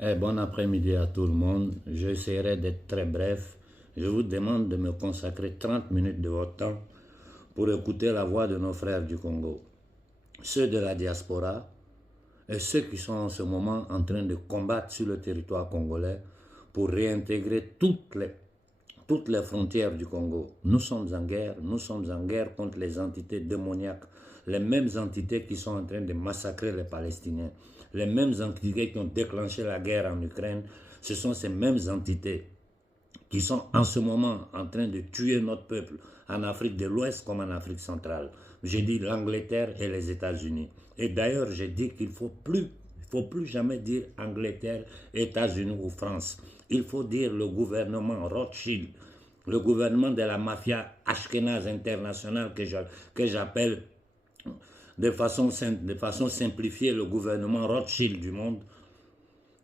Bon après-midi à tout le monde. J'essaierai d'être très bref. Je vous demande de me consacrer 30 minutes de votre temps pour écouter la voix de nos frères du Congo, ceux de la diaspora et ceux qui sont en ce moment en train de combattre sur le territoire congolais pour réintégrer toutes les frontières du Congo. Nous sommes en guerre contre les entités démoniaques, les mêmes entités qui sont en train de massacrer les Palestiniens, les mêmes entités qui ont déclenché la guerre en Ukraine. Ce sont ces mêmes entités qui sont en ce moment en train de tuer notre peuple en Afrique de l'Ouest comme en Afrique centrale. J'ai dit l'Angleterre et les États-Unis. Et d'ailleurs, j'ai dit qu'il ne faut plus jamais dire Angleterre, États-Unis ou France. Il faut dire le gouvernement Rothschild, le gouvernement de la mafia ashkénaze internationale que j'appelle de façon simplifiée le gouvernement Rothschild du monde.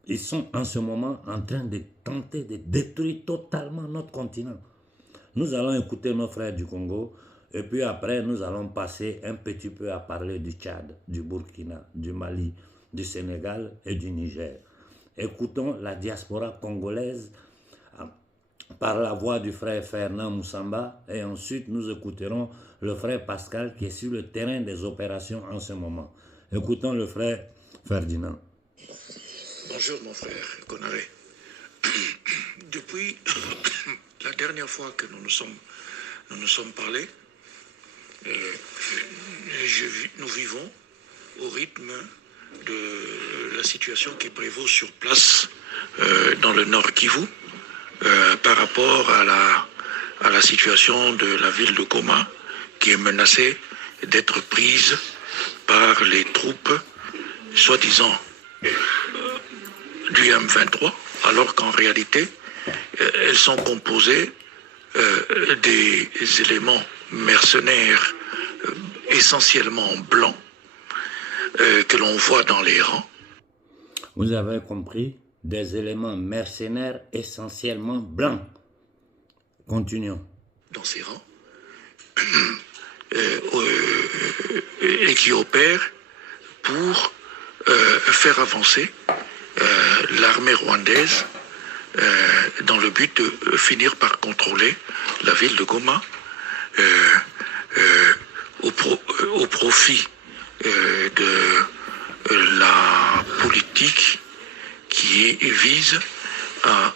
Ils sont en ce moment en train de tenter de détruire totalement notre continent. Nous allons écouter nos frères du Congo et puis après nous allons passer un petit peu à parler du Tchad, du Burkina, du Mali, du Sénégal et du Niger. Écoutons la diaspora congolaise par la voix du frère Fernand Moussamba et ensuite nous écouterons le frère Pascal qui est sur le terrain des opérations en ce moment. Écoutons le frère Ferdinand. Bonjour mon frère Konaré. Depuis la dernière fois que nous nous sommes parlé, nous vivons au rythme de la situation qui prévaut sur place dans le Nord Kivu par rapport à la situation de la ville de Goma qui est menacée d'être prise par les troupes soi-disant du M23, alors qu'en réalité, elles sont composées des éléments mercenaires essentiellement blancs que l'on voit dans les rangs. Vous avez compris, des éléments mercenaires essentiellement blancs. Continuons. Dans ces rangs, et qui opèrent pour faire avancer l'armée rwandaise dans le but de finir par contrôler la ville de Goma au profit de la politique qui vise à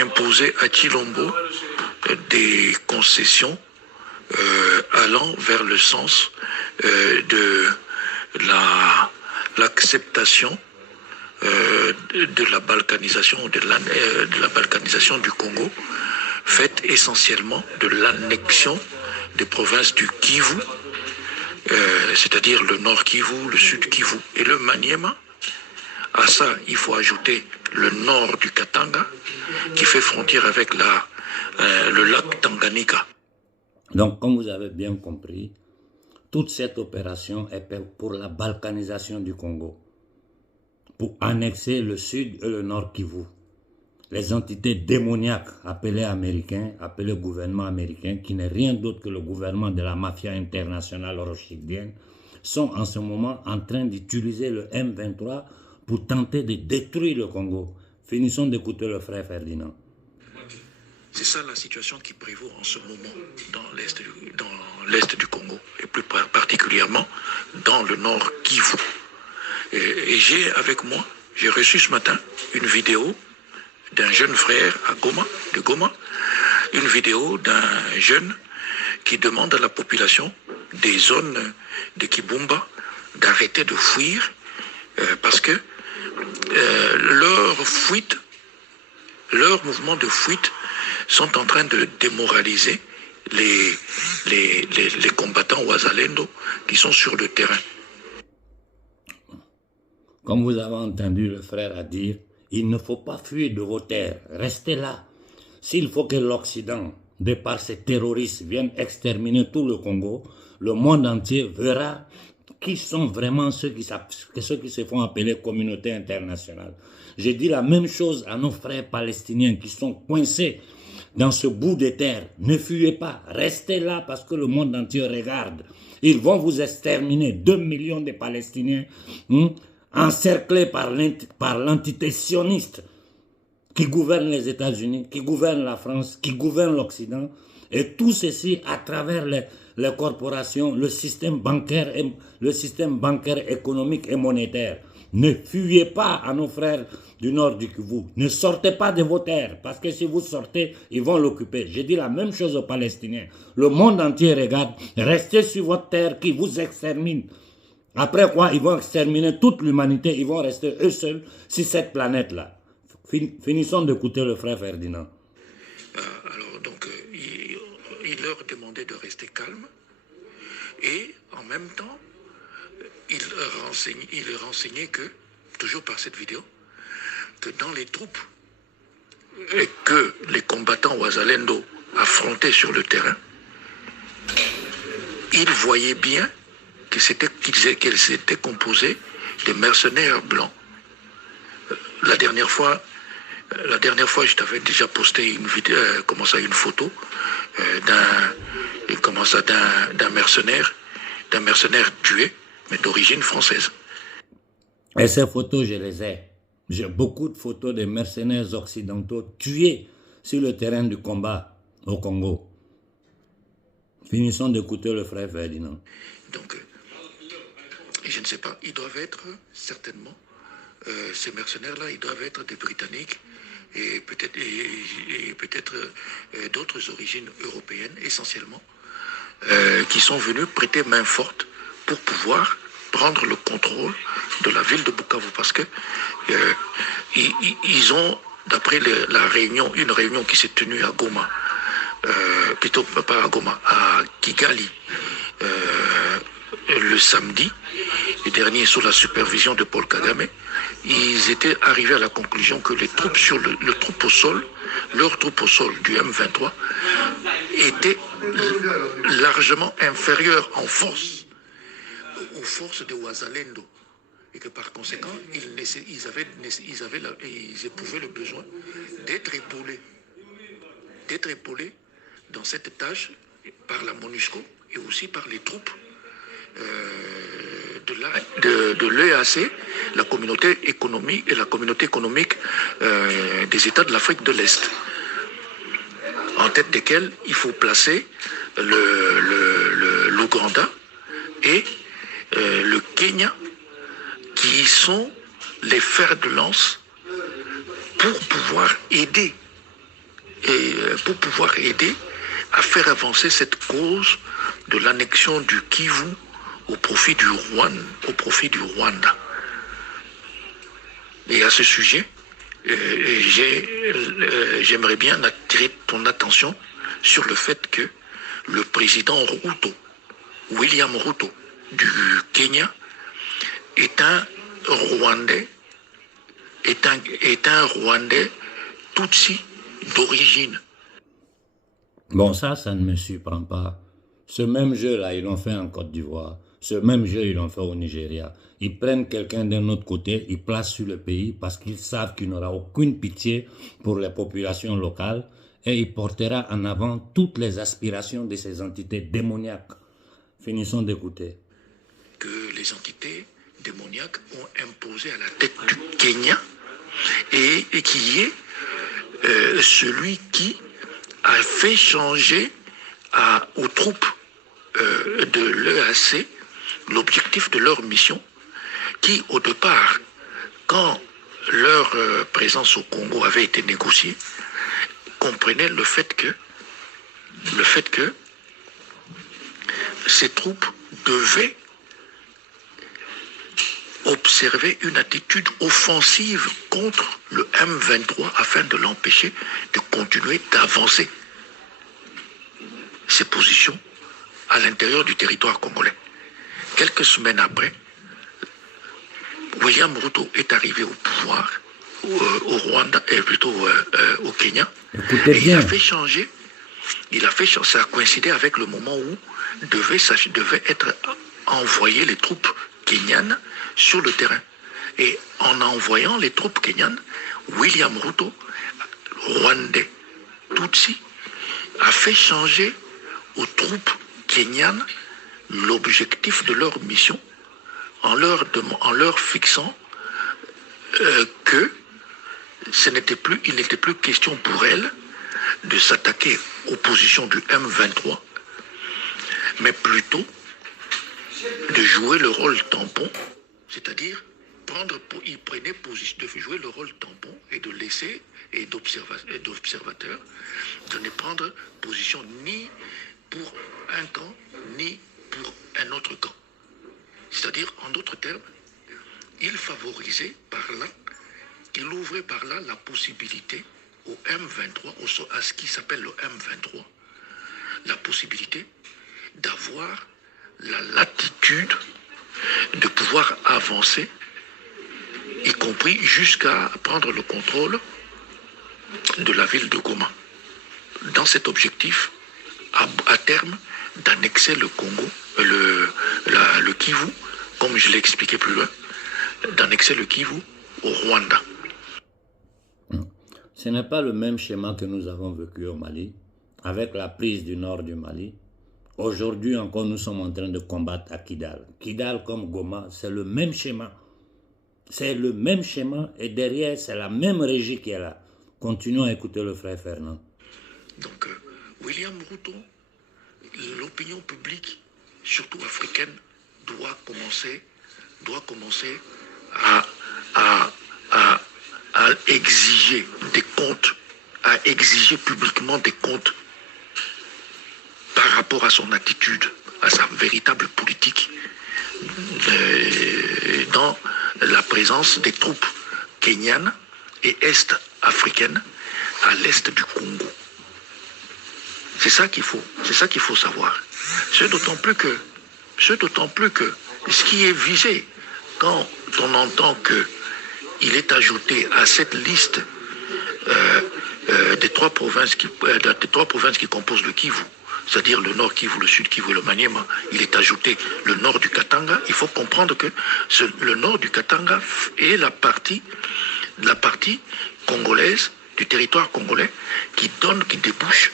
imposer à Chilombo des concessions allant vers le sens de l'acceptation de la balkanisation du Congo, faite essentiellement de l'annexion des provinces du Kivu, c'est-à-dire le Nord Kivu, le Sud Kivu et le Maniema. À ça, il faut ajouter le nord du Katanga, qui fait frontière avec le lac Tanganyika. Donc, comme vous avez bien compris, toute cette opération est pour la balkanisation du Congo, pour annexer le sud et le nord Kivu. Les entités démoniaques appelées américains, appelées gouvernement américain, qui n'est rien d'autre que le gouvernement de la mafia internationale rothschildienne, sont en ce moment en train d'utiliser le M23 pour tenter de détruire le Congo. Finissons d'écouter le frère Ferdinand. C'est ça la situation qui prévaut en ce moment dans l'est du Congo, et plus particulièrement dans le nord Kivu. Et j'ai reçu ce matin une vidéo d'un jeune frère de Goma, une vidéo d'un jeune qui demande à la population des zones de Kibumba d'arrêter de fuir parce que leurs mouvements de fuite sont en train de démoraliser les combattants Ouazalendo qui sont sur le terrain. Comme vous avez entendu le frère a dire, il ne faut pas fuir de vos terres, restez là. S'il faut que l'Occident, de par ces terroristes, vienne exterminer tout le Congo, le monde entier verra qui sont vraiment ceux qui se font appeler communauté internationale. J'ai dit la même chose à nos frères palestiniens qui sont coincés dans ce bout de terre. Ne fuyez pas, restez là parce que le monde entier regarde. Ils vont vous exterminer, 2 millions de Palestiniens encerclés par l'entité sioniste qui gouverne les États-Unis, qui gouverne la France, qui gouverne l'Occident, et tout ceci à travers les corporations, le système bancaire, économique et monétaire. Ne fuyez pas à nos frères du nord du Kivu. Ne sortez pas de vos terres, parce que si vous sortez, ils vont l'occuper. J'ai dit la même chose aux Palestiniens. Le monde entier regarde. Restez sur votre terre qui vous extermine. Après quoi, ils vont exterminer toute l'humanité. Ils vont rester eux seuls sur cette planète-là. Finissons d'écouter le frère Ferdinand. Alors donc, il leur demandait de rester calme et en même temps, il renseignait que, toujours par cette vidéo, que dans les troupes et que les combattants Ouazalendo affrontaient sur le terrain, il voyait bien qu'elles s'étaient composées de mercenaires blancs. La dernière fois, je t'avais déjà posté une vidéo, une photo d'un mercenaire tué, mais d'origine française. Et ces photos, je les ai. J'ai beaucoup de photos de mercenaires occidentaux tués sur le terrain du combat au Congo. Finissons d'écouter le frère Ferdinand. Donc, je ne sais pas, ils doivent être certainement, ces mercenaires-là, ils doivent être des Britanniques et peut-être d'autres origines européennes essentiellement, qui sont venus prêter main forte pour pouvoir prendre le contrôle de la ville de Bukavu, parce que ils ont, d'après une réunion qui s'est tenue à Goma, plutôt pas à Goma, à Kigali, le samedi dernier, sous la supervision de Paul Kagame, ils étaient arrivés à la conclusion que les troupes sur leurs troupes au sol du M23 étaient largement inférieures en force aux forces de Ouazalendo, et que par conséquent, ils éprouvaient le besoin d'être épaulés dans cette tâche par la MONUSCO et aussi par les troupes de l'EAC, la communauté économique des États de l'Afrique de l'Est, en tête desquels il faut placer l'Ouganda et le Kenya, qui sont les fers de lance pour pouvoir aider à faire avancer cette cause de l'annexion du Kivu au profit du Rwanda. Et à ce sujet, j'aimerais bien attirer ton attention sur le fait que le président William Ruto du Kenya, est un Rwandais Tutsi d'origine. Bon, ça ne me surprend pas. Ce même jeu-là, ils l'ont fait en Côte d'Ivoire. Ce même jeu, ils l'ont fait au Nigeria. Ils prennent quelqu'un d'un autre côté, ils placent sur le pays parce qu'ils savent qu'il n'aura aucune pitié pour les populations locales et il portera en avant toutes les aspirations de ces entités démoniaques. Finissons d'écouter. Que les entités démoniaques ont imposé à la tête du Kenya et qui est celui qui a fait changer aux troupes de l'EAC l'objectif de leur mission, qui au départ, quand leur présence au Congo avait été négociée, comprenait le fait que ces troupes devaient observer une attitude offensive contre le M23 afin de l'empêcher de continuer d'avancer ses positions à l'intérieur du territoire congolais. Quelques semaines après, William Ruto est arrivé au pouvoir au Rwanda, et plutôt au Kenya. Et il a fait changer, ça a coïncidé avec le moment où devaient être envoyées les troupes kenyanes sur le terrain. Et en envoyant les troupes kenyanes, William Ruto, Rwandais Tutsi, a fait changer aux troupes kenyanes l'objectif de leur mission en leur fixant que il n'était plus question pour elle de s'attaquer aux positions du M23, mais plutôt de jouer le rôle tampon, c'est-à-dire de jouer le rôle tampon et de laisser, et d'observateur, de ne prendre position ni pour un camp, ni pour un autre camp. C'est-à-dire, en d'autres termes, il favorisait par là, il ouvrait par là la possibilité au M23, à ce qui s'appelle le M23, la possibilité d'avoir la latitude de pouvoir avancer, y compris jusqu'à prendre le contrôle de la ville de Goma. Dans cet objectif, à terme, d'annexer le Congo, le Kivu, comme je l'ai expliqué plus loin, d'annexer le Kivu au Rwanda. Ce n'est pas le même schéma que nous avons vécu au Mali, avec la prise du nord du Mali. Aujourd'hui encore, nous sommes en train de combattre à Kidal. Kidal comme Goma, c'est le même schéma. C'est le même schéma et derrière, c'est la même régie qui est là. Continuons à écouter le frère Fernand. Donc, William Ruto, l'opinion publique, surtout africaine, doit commencer à exiger des comptes, à exiger publiquement des comptes par rapport à son attitude, à sa véritable politique dans la présence des troupes kenyanes et est-africaines à l'est du Congo. C'est ça qu'il faut savoir. C'est d'autant plus que ce qui est visé quand on entend qu'il est ajouté à cette liste des trois provinces qui composent le Kivu, c'est-à-dire le nord Kivu, le sud Kivu et le Maniema, il est ajouté le nord du Katanga. Il faut comprendre que le nord du Katanga est la partie congolaise, du territoire congolais, qui débouche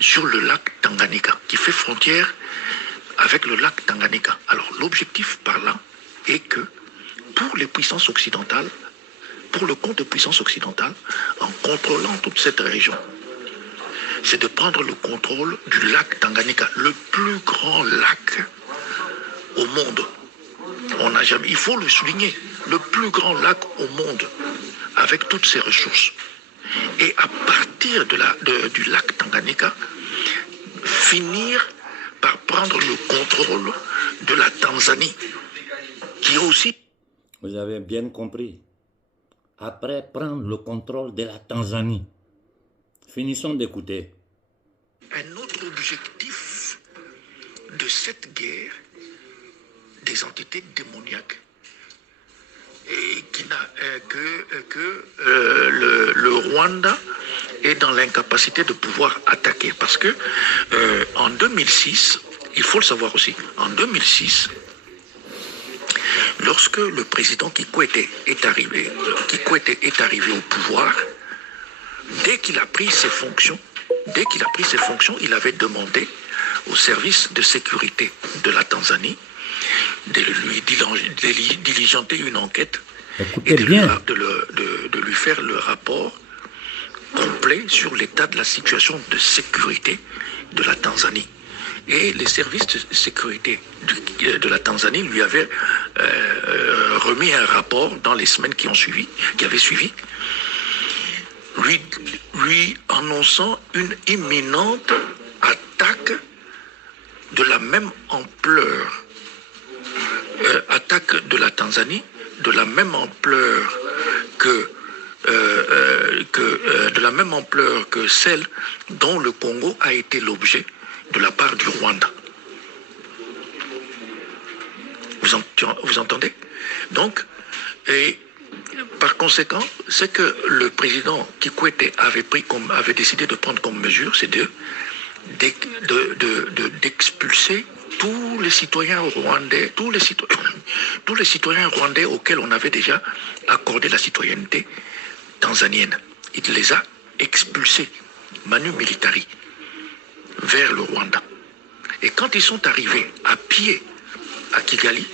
sur le lac Tanganyika, qui fait frontière avec le lac Tanganyika. Alors l'objectif par là est que pour les puissances occidentales, pour le compte des puissances occidentales, en contrôlant toute cette région, c'est de prendre le contrôle du lac Tanganyika, le plus grand lac au monde. Il faut le souligner, le plus grand lac au monde, avec toutes ses ressources. Et à partir du lac Tanganyika, finir par prendre le contrôle de la Tanzanie, qui est aussi... Vous avez bien compris. Après, prendre le contrôle de la Tanzanie. Finissons d'écouter. Un autre objectif de cette guerre des entités démoniaques et qui n'a que le Rwanda est dans l'incapacité de pouvoir attaquer. Parce que en 2006, il faut le savoir aussi, en 2006, lorsque le président Kikwete est arrivé au pouvoir, dès qu'il a pris ses fonctions, il avait demandé au service de sécurité de la Tanzanie de lui diligenter une enquête et de lui faire le rapport complet sur l'état de la situation de sécurité de la Tanzanie. Et les services de sécurité de la Tanzanie lui avaient remis un rapport dans les semaines qui avaient suivi, lui annonçant une imminente attaque de la même ampleur, attaque de la Tanzanie, de la même ampleur que celle dont le Congo a été l'objet de la part du Rwanda. Vous entendez? Donc, et par conséquent, ce que le président Kikwete avait décidé de prendre comme mesure, c'est d'expulser tous les citoyens rwandais, tous les citoyens rwandais auxquels on avait déjà accordé la citoyenneté tanzanienne. Il les a expulsés, manu militari, vers le Rwanda. Et quand ils sont arrivés à pied à Kigali,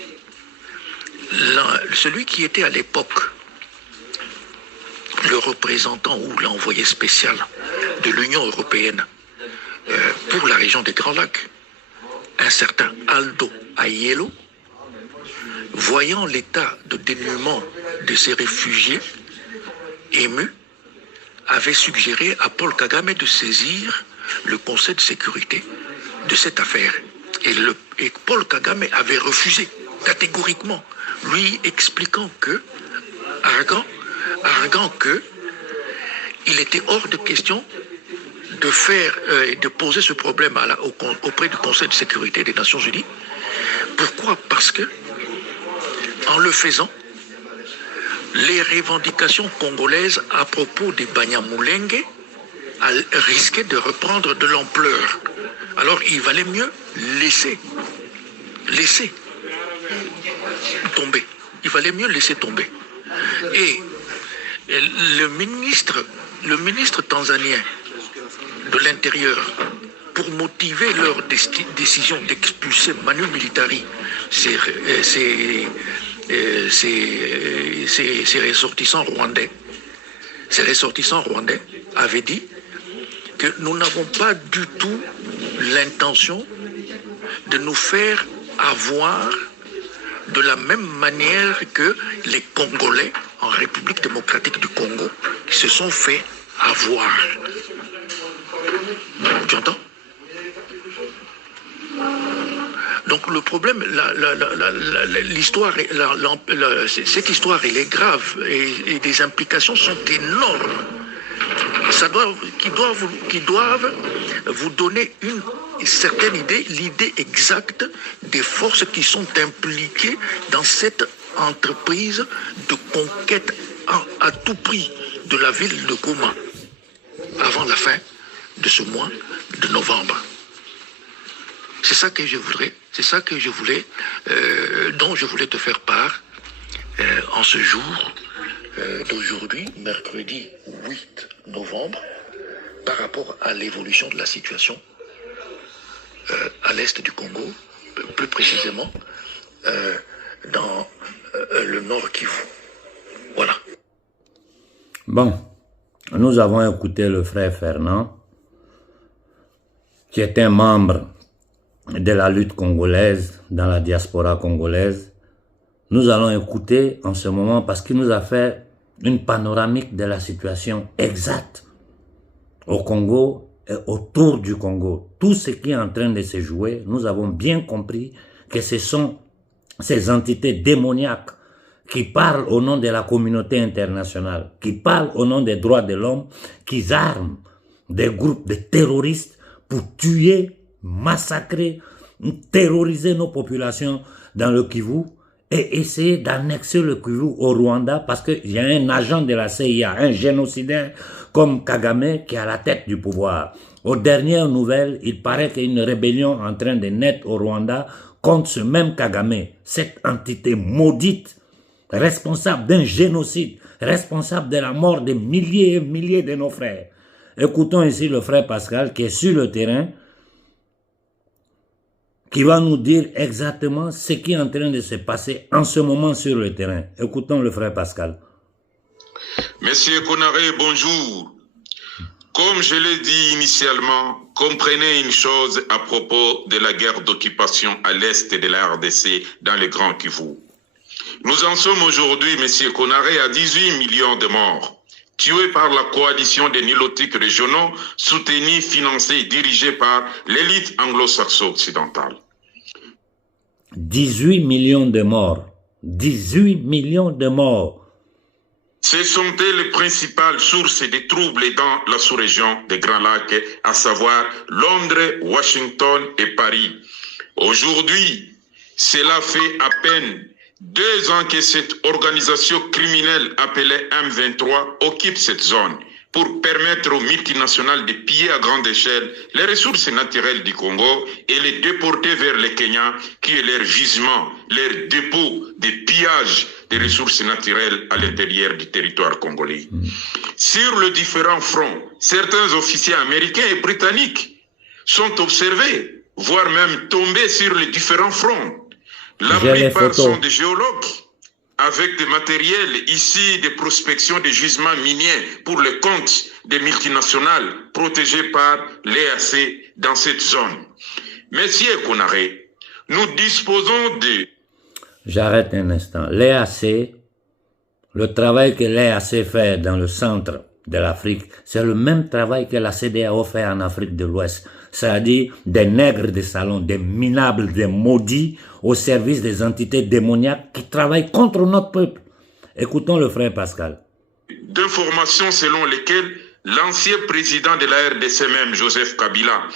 celui qui était à l'époque représentant ou l'envoyé spécial de l'Union européenne pour la région des Grands Lacs, un certain Aldo Aiello, voyant l'état de dénuement de ces réfugiés émus, avait suggéré à Paul Kagame de saisir le Conseil de sécurité de cette affaire. Et Paul Kagame avait refusé catégoriquement, lui expliquant que, arrogant que, il était hors de question de poser ce problème auprès du Conseil de sécurité des Nations Unies. Pourquoi? Parce que, en le faisant, les revendications congolaises à propos des Banyamulenge risquaient de reprendre de l'ampleur. Alors il valait mieux laisser tomber. Il valait mieux laisser tomber. Et le ministre tanzanien de l'Intérieur, pour motiver leur décision d'expulser Manu Militari, ces ressortissants rwandais, avaient dit que nous n'avons pas du tout l'intention de nous faire avoir de la même manière que les Congolais en République démocratique du Congo qui se sont fait avoir. Tu entends? Donc le problème, cette histoire, elle est grave et des implications sont énormes. Qui doivent vous donner une certaine idée, l'idée exacte des forces qui sont impliquées dans cette entreprise de conquête à tout prix de la ville de Goma avant la fin de ce mois de novembre. C'est ça que je voudrais, dont je voulais te faire part en ce jour d'aujourd'hui, mercredi 8 novembre, par rapport à l'évolution de la situation à l'est du Congo, plus précisément dans le nord Kivu. Voilà. Bon, nous avons écouté le frère Fernand, qui est un membre de la lutte congolaise, dans la diaspora congolaise. Nous allons écouter en ce moment parce qu'il nous a fait une panoramique de la situation exacte au Congo et autour du Congo. Tout ce qui est en train de se jouer, nous avons bien compris que ce sont ces entités démoniaques qui parlent au nom de la communauté internationale, qui parlent au nom des droits de l'homme, qui arment des groupes de terroristes pour tuer, massacrer, terroriser nos populations dans le Kivu et essayer d'annexer le Kivu au Rwanda parce qu'il y a un agent de la CIA, un génocidaire comme Kagame qui est à la tête du pouvoir. Aux dernières nouvelles, il paraît qu'il y a une rébellion en train de naître au Rwanda contre ce même Kagame, cette entité maudite, responsable d'un génocide, responsable de la mort de milliers et milliers de nos frères. Écoutons ici le frère Pascal qui est sur le terrain, qui va nous dire exactement ce qui est en train de se passer en ce moment sur le terrain. Écoutons le frère Pascal. Monsieur Konaré, bonjour. Comme je l'ai dit initialement, comprenez une chose à propos de la guerre d'occupation à l'est de la RDC dans le Grand Kivu. Nous en sommes aujourd'hui, monsieur Konaré, à 18 millions de morts, tués par la coalition des nilotiques régionaux, soutenus, financés et dirigés par l'élite anglo-saxo-occidentale. 18 millions de morts. 18 millions de morts. Ce sont les principales sources de troubles dans la sous-région des Grands Lacs, à savoir Londres, Washington et Paris. Aujourd'hui, cela fait à peine 2 ans que cette organisation criminelle appelée M23 occupe cette zone pour permettre aux multinationales de piller à grande échelle les ressources naturelles du Congo et les déporter vers le Kenya, qui est leur gisement, leur dépôt de pillage des ressources naturelles à l'intérieur du territoire congolais. Sur les différents fronts, certains officiers américains et britanniques sont observés, voire même tombés sur les différents fronts. La plupart sont des géologues. avec des matériels issus des prospections des gisements miniers pour le compte des multinationales protégées par l'EAC dans cette zone. Monsieur Konaré, nous disposons de... J'arrête un instant. L'EAC, le travail que l'EAC fait dans le centre de l'Afrique, c'est le même travail que la CEDEAO fait en Afrique de l'Ouest. C'est-à-dire des nègres de salon, des minables, des maudits au service des entités démoniaques qui travaillent contre notre peuple. Écoutons le frère Pascal. D'informations selon lesquelles l'ancien président de la RDC même, Joseph Kabila,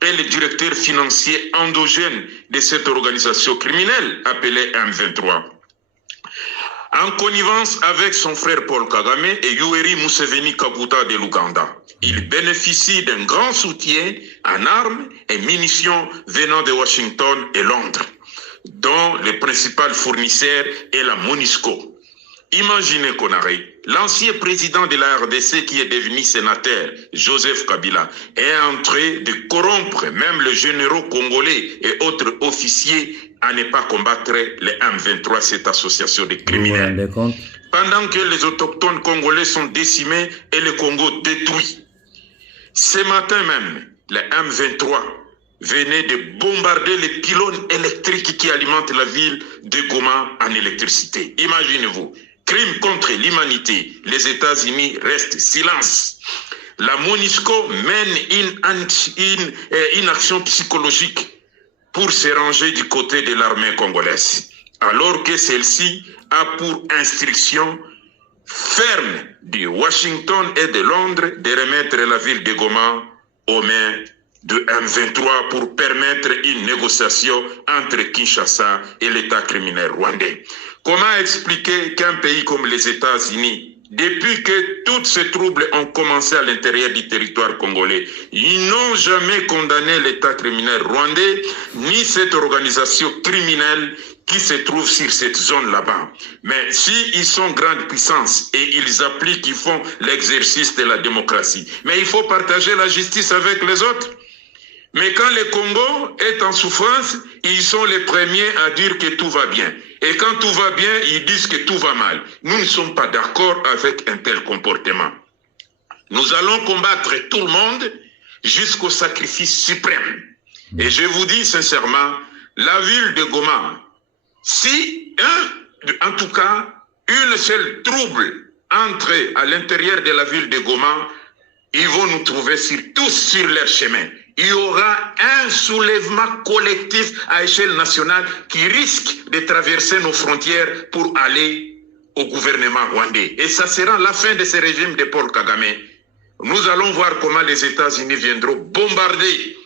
est le directeur financier endogène de cette organisation criminelle appelée M23. En connivence avec son frère Paul Kagame et Yoweri Museveni Kaguta de l'Ouganda, il bénéficie d'un grand soutien en armes et munitions venant de Washington et Londres, dont le principal fournisseur est la MONUSCO. Imaginez Konaré, l'ancien président de la RDC qui est devenu sénateur, Joseph Kabila, est en train de corrompre même les généraux congolais et autres officiers à ne pas combattre les M23, cette association de criminels. Pendant que les autochtones congolais sont décimés et le Congo détruit. Ce matin même, les M23 venaient de bombarder les pylônes électriques qui alimentent la ville de Goma en électricité. Imaginez-vous. Crime contre l'humanité, les États-Unis restent silence. La MONUSCO mène une action psychologique pour se ranger du côté de l'armée congolaise, alors que celle-ci a pour instruction ferme de Washington et de Londres de remettre la ville de Goma aux mains de M23 pour permettre une négociation entre Kinshasa et l'État criminel rwandais. Comment expliquer qu'un pays comme les États-Unis, depuis que tous ces troubles ont commencé à l'intérieur du territoire congolais, ils n'ont jamais condamné l'État criminel rwandais, ni cette organisation criminelle qui se trouve sur cette zone là-bas. Mais s'ils sont grande puissance et ils appliquent, ils font l'exercice de la démocratie. Mais il faut partager la justice avec les autres. Mais quand le Congo est en souffrance, ils sont les premiers à dire que tout va bien. Et quand tout va bien, ils disent que tout va mal. Nous ne sommes pas d'accord avec un tel comportement. Nous allons combattre tout le monde jusqu'au sacrifice suprême. Et je vous dis sincèrement, la ville de Goma, si en tout cas, une seule trouble entre à l'intérieur de la ville de Goma, ils vont nous trouver tous sur leur chemin. Il y aura un soulèvement collectif à échelle nationale qui risque de traverser nos frontières pour aller au gouvernement rwandais. Et ça sera la fin de ce régime de Paul Kagame. Nous allons voir comment les États-Unis viendront bombarder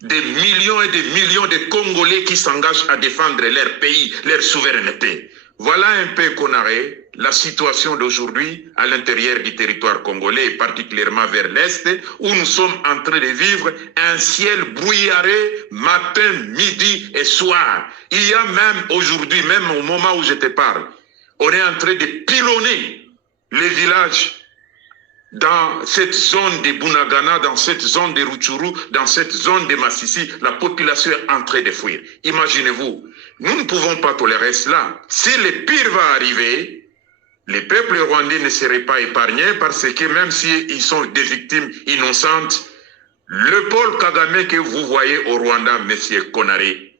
des millions et des millions de Congolais qui s'engagent à défendre leur pays, leur souveraineté. Voilà un peu, Konaré, la situation d'aujourd'hui à l'intérieur du territoire congolais, particulièrement vers l'Est, où nous sommes en train de vivre un ciel brouillaré matin, midi et soir. Il y a même aujourd'hui, même au moment où je te parle, on est en train de pilonner les villages dans cette zone de Bunagana, dans cette zone de Rutshuru, dans cette zone de Massissi. La population est en train de fuir. Imaginez-vous. Nous ne pouvons pas tolérer cela. Si le pire va arriver, les peuples rwandais ne seraient pas épargnés parce que même s'ils sont des victimes innocentes, le Paul Kagame que vous voyez au Rwanda, monsieur Konaré,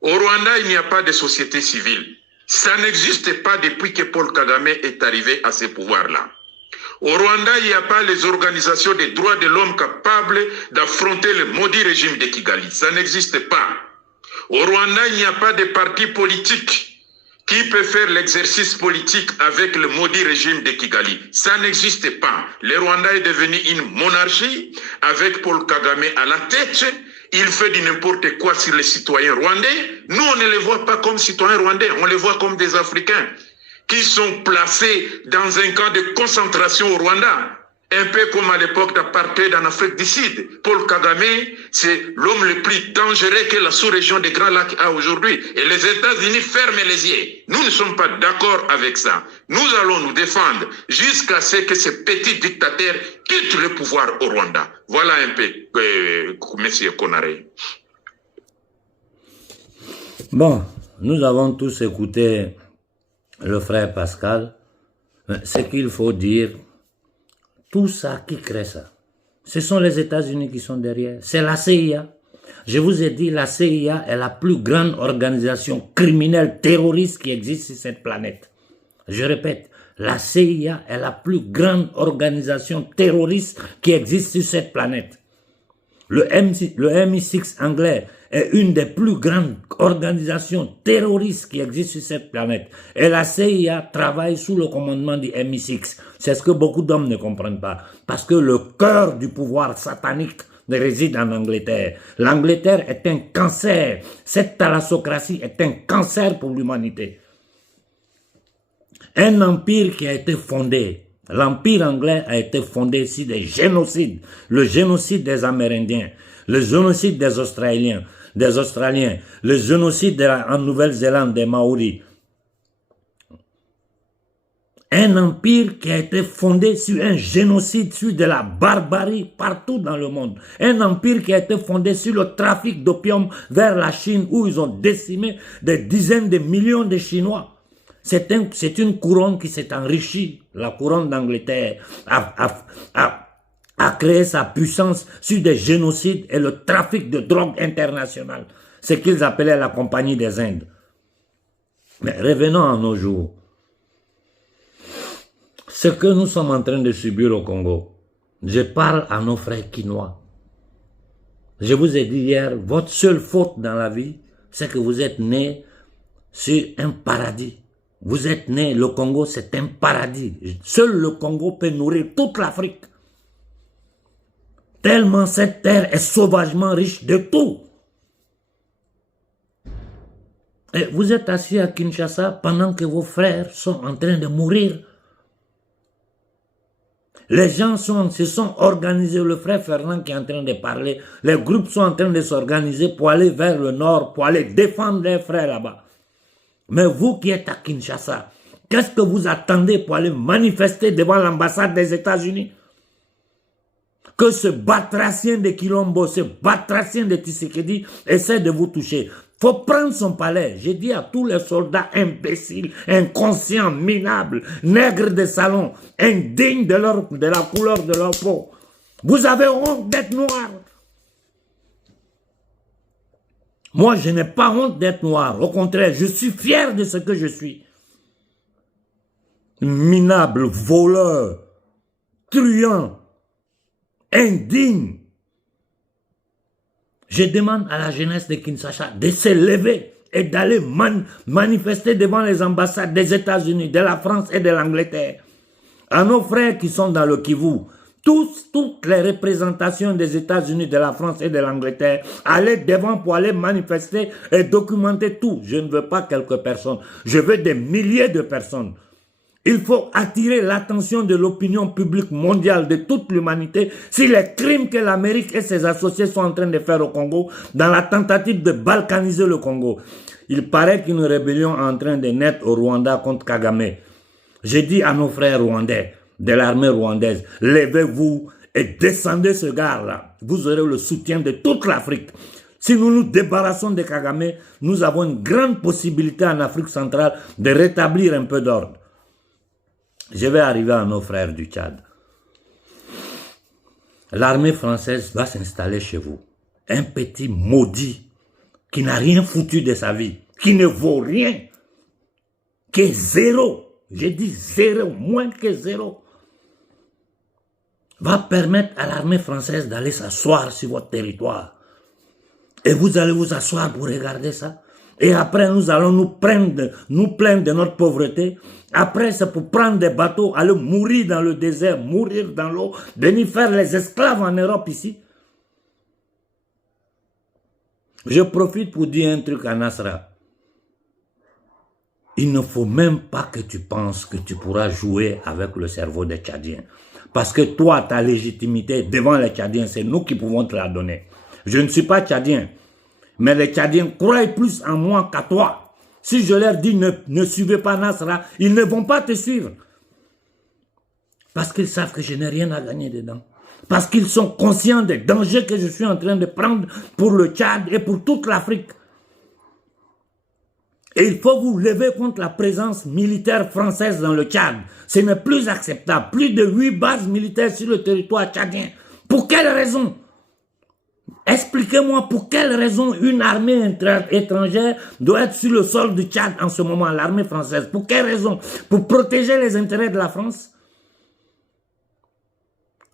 au Rwanda, il n'y a pas de société civile. Ça n'existe pas depuis que Paul Kagame est arrivé à ce pouvoir-là. Au Rwanda, il n'y a pas les organisations des droits de l'homme capables d'affronter le maudit régime de Kigali. Ça n'existe pas. Au Rwanda, il n'y a pas de parti politique qui peut faire l'exercice politique avec le maudit régime de Kigali. Ça n'existe pas. Le Rwanda est devenu une monarchie avec Paul Kagame à la tête. Il fait du n'importe quoi sur les citoyens rwandais. Nous, on ne les voit pas comme citoyens rwandais. On les voit comme des Africains qui sont placés dans un camp de concentration au Rwanda. Un peu comme à l'époque d'apartheid en Afrique du Sud. Paul Kagame, c'est l'homme le plus dangereux que la sous-région des Grands Lacs a aujourd'hui. Et les États-Unis ferment les yeux. Nous ne sommes pas d'accord avec ça. Nous allons nous défendre jusqu'à ce que ce petit dictateur quitte le pouvoir au Rwanda. Voilà un peu, monsieur Konaré. Bon, nous avons tous écouté le frère Pascal, c'est qu'il faut dire, tout ça qui crée ça, ce sont les États-Unis qui sont derrière, c'est la CIA. Je vous ai dit, la CIA est la plus grande organisation criminelle terroriste qui existe sur cette planète. Je répète, la CIA est la plus grande organisation terroriste qui existe sur cette planète. Le MI6 anglais est une des plus grandes organisations terroristes qui existent sur cette planète. Et la CIA travaille sous le commandement du MI6. C'est ce que beaucoup d'hommes ne comprennent pas. Parce que le cœur du pouvoir satanique réside en Angleterre. L'Angleterre est un cancer. Cette thalassocratie est un cancer pour l'humanité. Un empire qui a été fondé, l'empire anglais a été fondé sur des génocides. Le génocide des Amérindiens, le génocide des Australiens, le génocide en Nouvelle-Zélande des Maoris. Un empire qui a été fondé sur un génocide, sur de la barbarie partout dans le monde. Un empire qui a été fondé sur le trafic d'opium vers la Chine où ils ont décimé des dizaines de millions de Chinois. C'est une couronne qui s'est enrichie. La couronne d'Angleterre a créé sa puissance sur des génocides et le trafic de drogue international. Ce qu'ils appelaient la Compagnie des Indes. Mais revenons à nos jours. Ce que nous sommes en train de subir au Congo, je parle à nos frères quinois. Je vous ai dit hier, votre seule faute dans la vie, c'est que vous êtes nés sur un paradis. Vous êtes nés, le Congo, c'est un paradis. Seul le Congo peut nourrir toute l'Afrique. Tellement cette terre est sauvagement riche de tout. Et vous êtes assis à Kinshasa pendant que vos frères sont en train de mourir. Les gens se sont organisés, le frère Fernand qui est en train de parler, les groupes sont en train de s'organiser pour aller vers le nord, pour aller défendre les frères là-bas. Mais vous qui êtes à Kinshasa, qu'est-ce que vous attendez pour aller manifester devant l'ambassade des États-Unis? Que ce batracien de Kilombo, ce batracien de Tshisekedi essaie de vous toucher. Il faut prendre son palais. J'ai dit à tous les soldats imbéciles, inconscients, minables, nègres de salon, indignes de la couleur de leur peau. Vous avez honte d'être noir. Moi, je n'ai pas honte d'être noir. Au contraire, je suis fier de ce que je suis. Minable, voleur, truand, indigne. Je demande à la jeunesse de Kinshasa de se lever et d'aller manifester devant les ambassades des États-Unis, de la France et de l'Angleterre. À nos frères qui sont dans le Kivu, toutes les représentations des États-Unis, de la France et de l'Angleterre, allez devant pour aller manifester et documenter tout. Je ne veux pas quelques personnes, je veux des milliers de personnes. Il faut attirer l'attention de l'opinion publique mondiale, de toute l'humanité, sur les crimes que l'Amérique et ses associés sont en train de faire au Congo, dans la tentative de balkaniser le Congo. Il paraît qu'une rébellion est en train de naître au Rwanda contre Kagame. J'ai dit à nos frères rwandais, de l'armée rwandaise, levez-vous et descendez ce gars-là. Vous aurez le soutien de toute l'Afrique. Si nous nous débarrassons de Kagame, nous avons une grande possibilité en Afrique centrale de rétablir un peu d'ordre. Je vais arriver à nos frères du Tchad. L'armée française va s'installer chez vous. Un petit maudit qui n'a rien foutu de sa vie, qui ne vaut rien, qui est zéro. J'ai dit zéro, moins que zéro. Va permettre à l'armée française d'aller s'asseoir sur votre territoire. Et vous allez vous asseoir pour regarder ça. Et après, nous allons nous plaindre de notre pauvreté. Après, c'est pour prendre des bateaux, aller mourir dans le désert, mourir dans l'eau, venir faire les esclaves en Europe ici. Je profite pour dire un truc à Nasra. Il ne faut même pas que tu penses que tu pourras jouer avec le cerveau des Tchadiens. Parce que toi, ta légitimité devant les Tchadiens, c'est nous qui pouvons te la donner. Je ne suis pas Tchadien. Mais les Tchadiens croient plus en moi qu'à toi. Si je leur dis ne suivez pas Nasra, ils ne vont pas te suivre. Parce qu'ils savent que je n'ai rien à gagner dedans. Parce qu'ils sont conscients des dangers que je suis en train de prendre pour le Tchad et pour toute l'Afrique. Et il faut vous lever contre la présence militaire française dans le Tchad. Ce n'est plus acceptable. Plus de 8 bases militaires sur le territoire tchadien. Pour quelle raison? Expliquez-moi pour quelle raison une armée étrangère doit être sur le sol du Tchad en ce moment, l'armée française. Pour quelle raison? Pour protéger les intérêts de la France?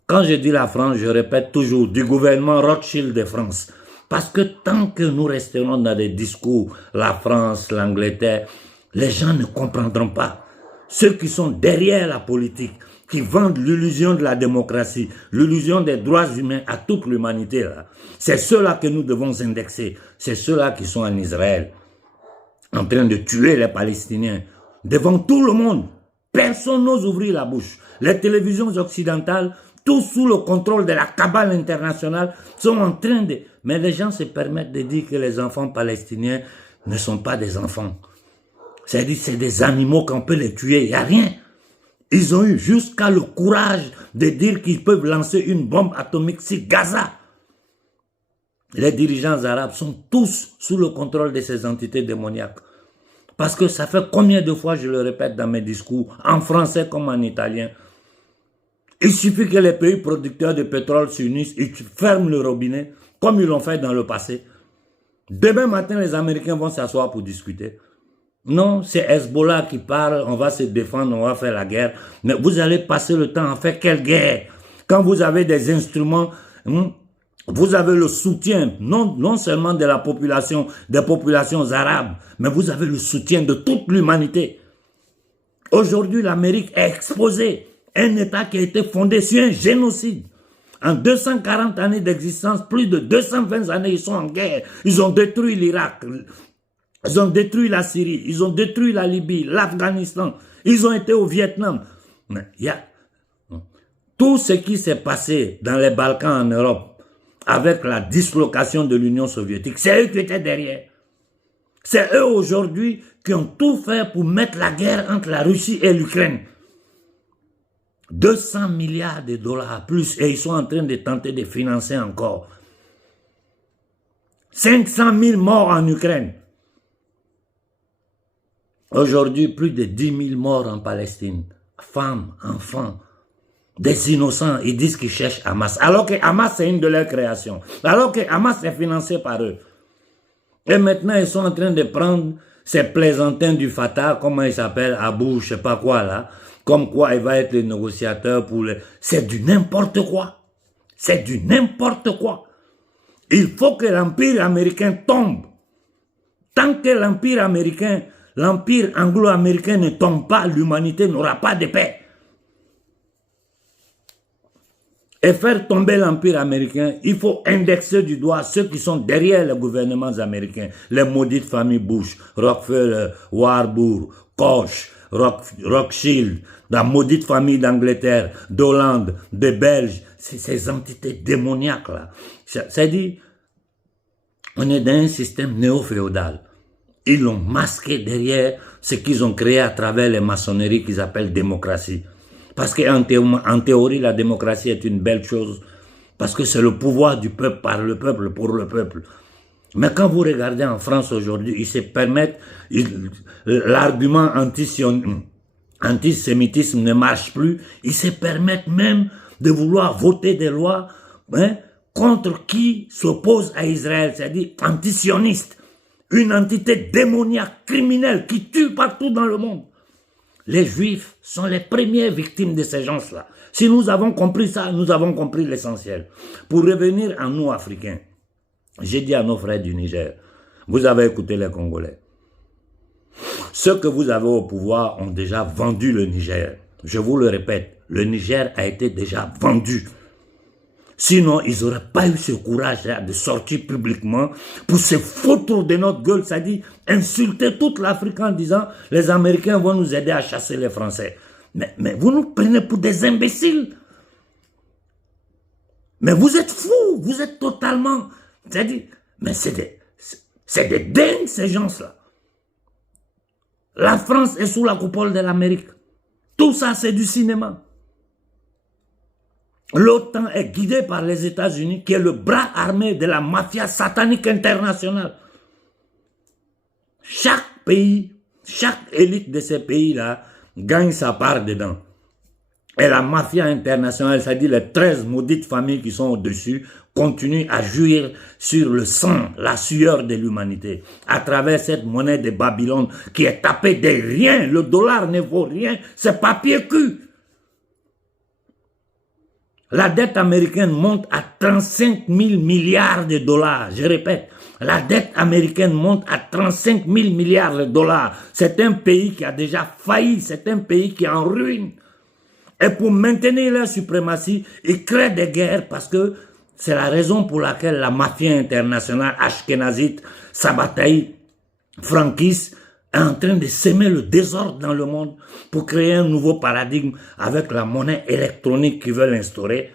Quand je dis la France, je répète toujours, du gouvernement Rothschild de France. Parce que tant que nous resterons dans des discours, la France, l'Angleterre, les gens ne comprendront pas. Ceux qui sont derrière la politique, qui vendent l'illusion de la démocratie, l'illusion des droits humains à toute l'humanité, c'est ceux-là que nous devons indexer. C'est ceux-là qui sont en Israël, en train de tuer les Palestiniens, devant tout le monde. Personne n'ose ouvrir la bouche. Les télévisions occidentales, tous sous le contrôle de la cabale internationale, sont en train de... Mais les gens se permettent de dire que les enfants palestiniens ne sont pas des enfants. C'est-à-dire que c'est des animaux qu'on peut les tuer, il n'y a rien. Ils ont eu jusqu'à le courage de dire qu'ils peuvent lancer une bombe atomique sur Gaza. Les dirigeants arabes sont tous sous le contrôle de ces entités démoniaques. Parce que ça fait combien de fois je le répète dans mes discours, en français comme en italien. Il suffit que les pays producteurs de pétrole s'unissent, ils ferment le robinet, comme ils l'ont fait dans le passé. Demain matin, les Américains vont s'asseoir pour discuter. Non, c'est Hezbollah qui parle, on va se défendre, on va faire la guerre. Mais vous allez passer le temps à faire quelle guerre? Quand vous avez des instruments, vous avez le soutien, non seulement de la population, des populations arabes, mais vous avez le soutien de toute l'humanité. Aujourd'hui, l'Amérique est exposée. Un État qui a été fondé sur un génocide. En 240 années d'existence, plus de 220 années, ils sont en guerre. Ils ont détruit l'Irak. Ils ont détruit la Syrie. Ils ont détruit la Libye, l'Afghanistan. Ils ont été au Vietnam. Mais il y a tout ce qui s'est passé dans les Balkans en Europe avec la dislocation de l'Union soviétique. C'est eux qui étaient derrière. C'est eux aujourd'hui qui ont tout fait pour mettre la guerre entre la Russie et l'Ukraine. 200 milliards de dollars plus et ils sont en train de tenter de financer encore. 500 000 morts en Ukraine. Aujourd'hui, plus de 10 000 morts en Palestine. Femmes, enfants, des innocents, ils disent qu'ils cherchent Hamas. Alors que Hamas, c'est une de leurs créations. Alors que Hamas est financé par eux. Et maintenant, ils sont en train de prendre ces plaisantins du Fatah, comment il s'appelle, Abou, je sais pas quoi là, comme quoi il va être le négociateur pour les... C'est du n'importe quoi. C'est du n'importe quoi. Il faut que l'empire américain tombe. Tant que l'empire américain, l'empire anglo-américain ne tombe pas, l'humanité n'aura pas de paix. Et faire tomber l'empire américain, il faut indexer du doigt ceux qui sont derrière les gouvernements américains. Les maudites familles Bush, Rockefeller, Warburg, Koch, Rothschild, la maudite famille d'Angleterre, d'Hollande, des Belges, ces entités démoniaques là. C'est-à-dire, on est dans un système néo-féodal. Ils l'ont masqué derrière ce qu'ils ont créé à travers les maçonneries qu'ils appellent démocratie. Parce qu'en théorie, la démocratie est une belle chose. Parce que c'est le pouvoir du peuple par le peuple pour le peuple. Mais quand vous regardez en France aujourd'hui, ils se permettent, l'argument antisémitisme ne marche plus, ils se permettent même de vouloir voter des lois contre qui s'oppose à Israël, c'est-à-dire antisioniste, une entité démoniaque, criminelle, qui tue partout dans le monde. Les Juifs sont les premières victimes de ces gens-là. Si nous avons compris ça, nous avons compris l'essentiel. Pour revenir à nous, Africains, j'ai dit à nos frères du Niger, vous avez écouté les Congolais. Ceux que vous avez au pouvoir ont déjà vendu le Niger. Je vous le répète, le Niger a été déjà vendu. Sinon, ils n'auraient pas eu ce courage-là de sortir publiquement pour se foutre de notre gueule, c'est-à-dire insulter toute l'Afrique en disant « les Américains vont nous aider à chasser les Français ». Mais vous nous prenez pour des imbéciles. Mais vous êtes fous, vous êtes totalement... C'est-à-dire, mais c'est des dingues ces gens-là. La France est sous la coupole de l'Amérique. Tout ça, c'est du cinéma. L'OTAN est guidée par les États-Unis, qui est le bras armé de la mafia satanique internationale. Chaque pays, chaque élite de ces pays-là gagne sa part dedans. Et la mafia internationale, c'est-à-dire les 13 maudites familles qui sont au-dessus, continuent à jouir sur le sang, la sueur de l'humanité, à travers cette monnaie de Babylone qui est tapée de rien. Le dollar ne vaut rien, c'est papier cul. La dette américaine monte à 35 000 milliards de dollars. Je répète, la dette américaine monte à 35 000 milliards de dollars. C'est un pays qui a déjà failli, c'est un pays qui est en ruine. Et pour maintenir leur suprématie, ils créent des guerres parce que c'est la raison pour laquelle la mafia internationale ashkénazite, sabataï, franquiste, est en train de s'aimer le désordre dans le monde pour créer un nouveau paradigme avec la monnaie électronique qu'ils veulent instaurer.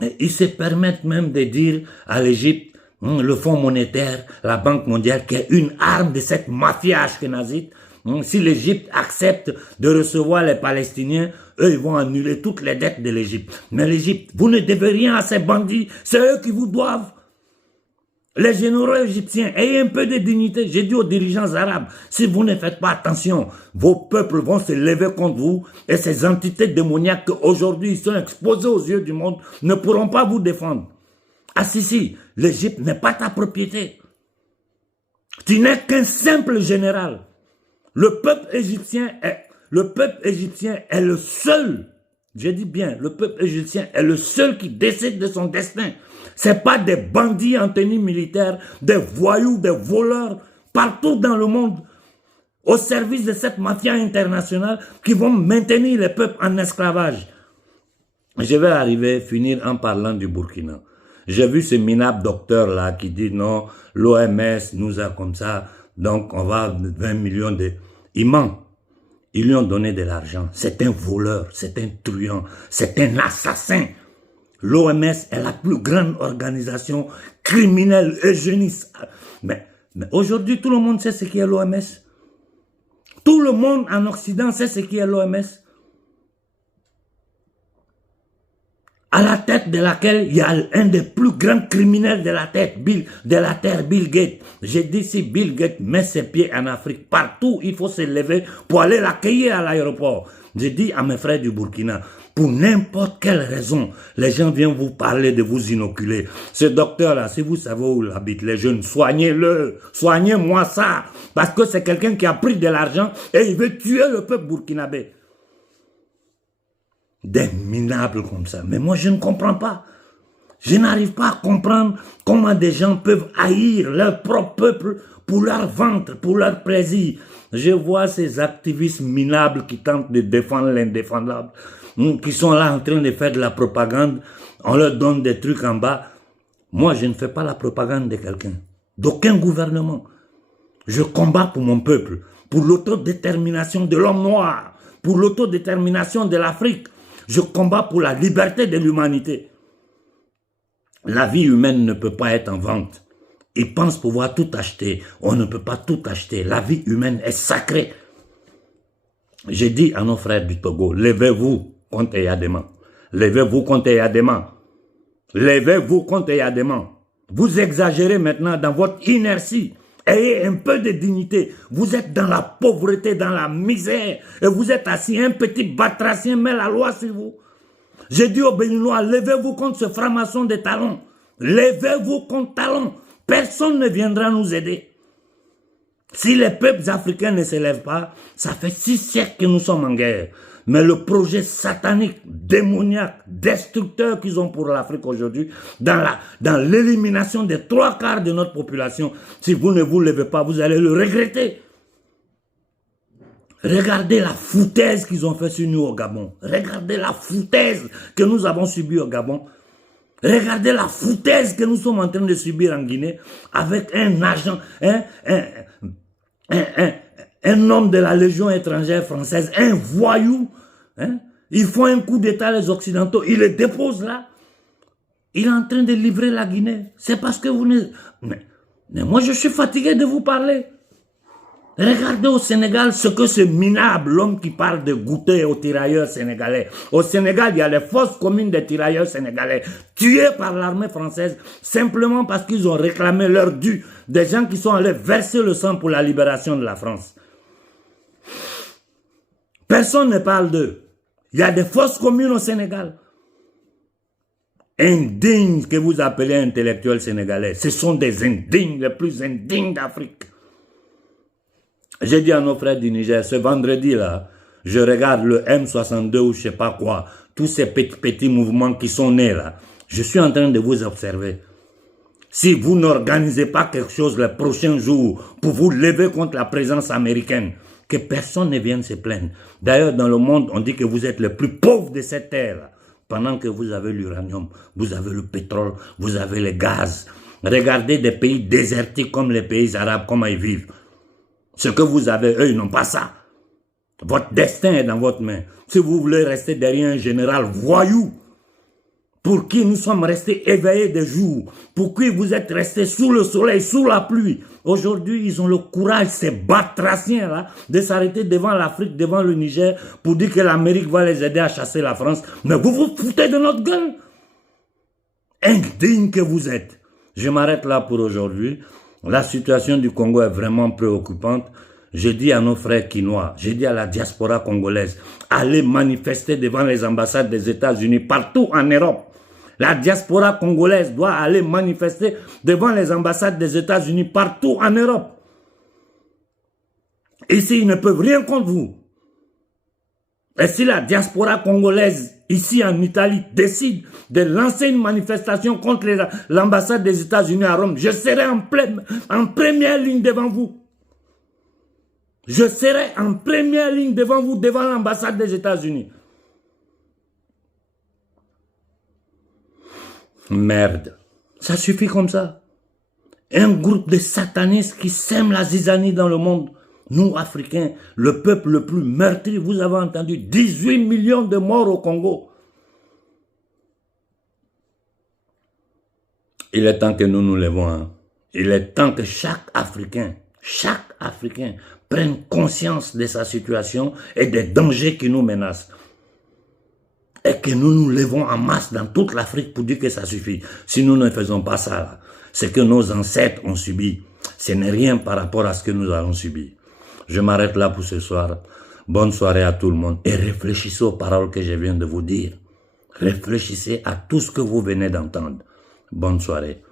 Et ils se permettent même de dire à l'Égypte, le Fonds monétaire, la Banque mondiale, qui est une arme de cette mafia ashkénazite. Si l'Égypte accepte de recevoir les Palestiniens, eux, ils vont annuler toutes les dettes de l'Égypte. Mais l'Égypte, vous ne devez rien à ces bandits, c'est eux qui vous doivent. Les généraux égyptiens, ayez un peu de dignité. J'ai dit aux dirigeants arabes, si vous ne faites pas attention, vos peuples vont se lever contre vous et ces entités démoniaques qu'aujourd'hui sont exposées aux yeux du monde ne pourront pas vous défendre. Ah si, l'Égypte n'est pas ta propriété. Tu n'es qu'un simple général. Le peuple égyptien est le seul, je dis bien, le peuple égyptien est le seul qui décide de son destin. C'est pas des bandits en tenue militaire, des voyous, des voleurs, partout dans le monde, au service de cette mafia internationale qui vont maintenir les peuples en esclavage. Je vais finir en parlant du Burkina. J'ai vu ce minable docteur là qui dit non, l'OMS nous a comme ça, donc on va 20 millions de... Il ment. Ils lui ont donné de l'argent. C'est un voleur, c'est un truand, c'est un assassin. L'OMS est la plus grande organisation criminelle eugéniste. Mais aujourd'hui, tout le monde sait ce qu'est l'OMS. Tout le monde en Occident sait ce qu'est l'OMS. À la tête de laquelle il y a un des plus grands criminels de la Terre, Bill Gates. J'ai dit si Bill Gates met ses pieds en Afrique, partout il faut se lever pour aller l'accueillir à l'aéroport. J'ai dit à mes frères du Burkina, pour n'importe quelle raison, les gens viennent vous parler de vous inoculer. Ce docteur-là, si vous savez où il habite, les jeunes, soignez-le, soignez-moi ça, parce que c'est quelqu'un qui a pris de l'argent et il veut tuer le peuple burkinabé. Des minables comme ça. Mais moi, je ne comprends pas. Je n'arrive pas à comprendre comment des gens peuvent haïr leur propre peuple pour leur ventre, pour leur plaisir. Je vois ces activistes minables qui tentent de défendre l'indéfendable, qui sont là en train de faire de la propagande. On leur donne des trucs en bas. Moi, je ne fais pas la propagande de quelqu'un, d'aucun gouvernement. Je combats pour mon peuple, pour l'autodétermination de l'homme noir, pour l'autodétermination de l'Afrique. Je combats pour la liberté de l'humanité. La vie humaine ne peut pas être en vente. Ils pensent pouvoir tout acheter. On ne peut pas tout acheter. La vie humaine est sacrée. J'ai dit à nos frères du Togo, levez-vous contre Eyadema. Levez-vous contre Eyadema. Levez-vous contre Eyadema. Vous exagérez maintenant dans votre inertie. Ayez un peu de dignité. Vous êtes dans la pauvreté, dans la misère. Et vous êtes assis, un petit batracien met la loi sur vous. J'ai dit aux Béninois, levez-vous contre ce franc-maçon de Talon. Levez-vous contre Talon. Personne ne viendra nous aider. Si les peuples africains ne se lèvent pas, ça fait 6 siècles que nous sommes en guerre. Mais le projet satanique, démoniaque, destructeur qu'ils ont pour l'Afrique aujourd'hui, dans l'élimination des 3/4 de notre population, si vous ne vous levez pas, vous allez le regretter. Regardez la foutaise qu'ils ont fait sur nous au Gabon. Regardez la foutaise que nous avons subie au Gabon. Regardez la foutaise que nous sommes en train de subir en Guinée avec un agent, un homme de la Légion étrangère française, un voyou. Ils font un coup d'État les Occidentaux, ils le déposent là. Il est en train de livrer la Guinée. C'est parce que vous ne... Mais moi je suis fatigué de vous parler. Regardez au Sénégal ce que ce minable, l'homme qui parle de goûter aux tirailleurs sénégalais. Au Sénégal, il y a les fosses communes des tirailleurs sénégalais tués par l'armée française simplement parce qu'ils ont réclamé leur dû. Des gens qui sont allés verser le sang pour la libération de la France. Personne ne parle d'eux. Il y a des fosses communes au Sénégal. Indignes que vous appelez intellectuels sénégalais. Ce sont des indignes, les plus indignes d'Afrique. J'ai dit à nos frères du Niger, ce vendredi-là, je regarde le M62 ou je sais pas quoi, tous ces petits mouvements qui sont nés là. Je suis en train de vous observer. Si vous n'organisez pas quelque chose les prochains jours pour vous lever contre la présence américaine, que personne ne vienne se plaindre. D'ailleurs, dans le monde, on dit que vous êtes les plus pauvres de cette terre, pendant que vous avez l'uranium, vous avez le pétrole, vous avez le gaz. Regardez des pays désertiques comme les pays arabes, comment ils vivent. Ce que vous avez, eux, ils n'ont pas ça. Votre destin est dans votre main. Si vous voulez rester derrière un général voyou, pour qui nous sommes restés éveillés des jours, pour qui vous êtes restés sous le soleil, sous la pluie, aujourd'hui, ils ont le courage, ces batraciens là, de s'arrêter devant l'Afrique, devant le Niger, pour dire que l'Amérique va les aider à chasser la France. Mais vous vous foutez de notre gueule. Indigne que vous êtes. Je m'arrête là pour aujourd'hui. La situation du Congo est vraiment préoccupante. Je dis à nos frères quinois, je dis à la diaspora congolaise, allez manifester devant les ambassades des États-Unis partout en Europe. La diaspora congolaise doit aller manifester devant les ambassades des États-Unis partout en Europe. Ici, ils ne peuvent rien contre vous. Et si la diaspora congolaise, ici en Italie, décide de lancer une manifestation contre l'ambassade des États-Unis à Rome, je serai en première ligne devant vous. Je serai en première ligne devant vous, devant l'ambassade des États-Unis. Merde. Ça suffit comme ça. Un groupe de satanistes qui sèment la zizanie dans le monde. Nous, Africains, le peuple le plus meurtri, vous avez entendu, 18 millions de morts au Congo. Il est temps que nous nous levons. Hein. Il est temps que chaque Africain prenne conscience de sa situation et des dangers qui nous menacent. Et que nous nous levons en masse dans toute l'Afrique pour dire que ça suffit. Si nous ne faisons pas ça, ce que nos ancêtres ont subi, ce n'est rien par rapport à ce que nous allons subir. Je m'arrête là pour ce soir. Bonne soirée à tout le monde. Et réfléchissez aux paroles que je viens de vous dire. Réfléchissez à tout ce que vous venez d'entendre. Bonne soirée.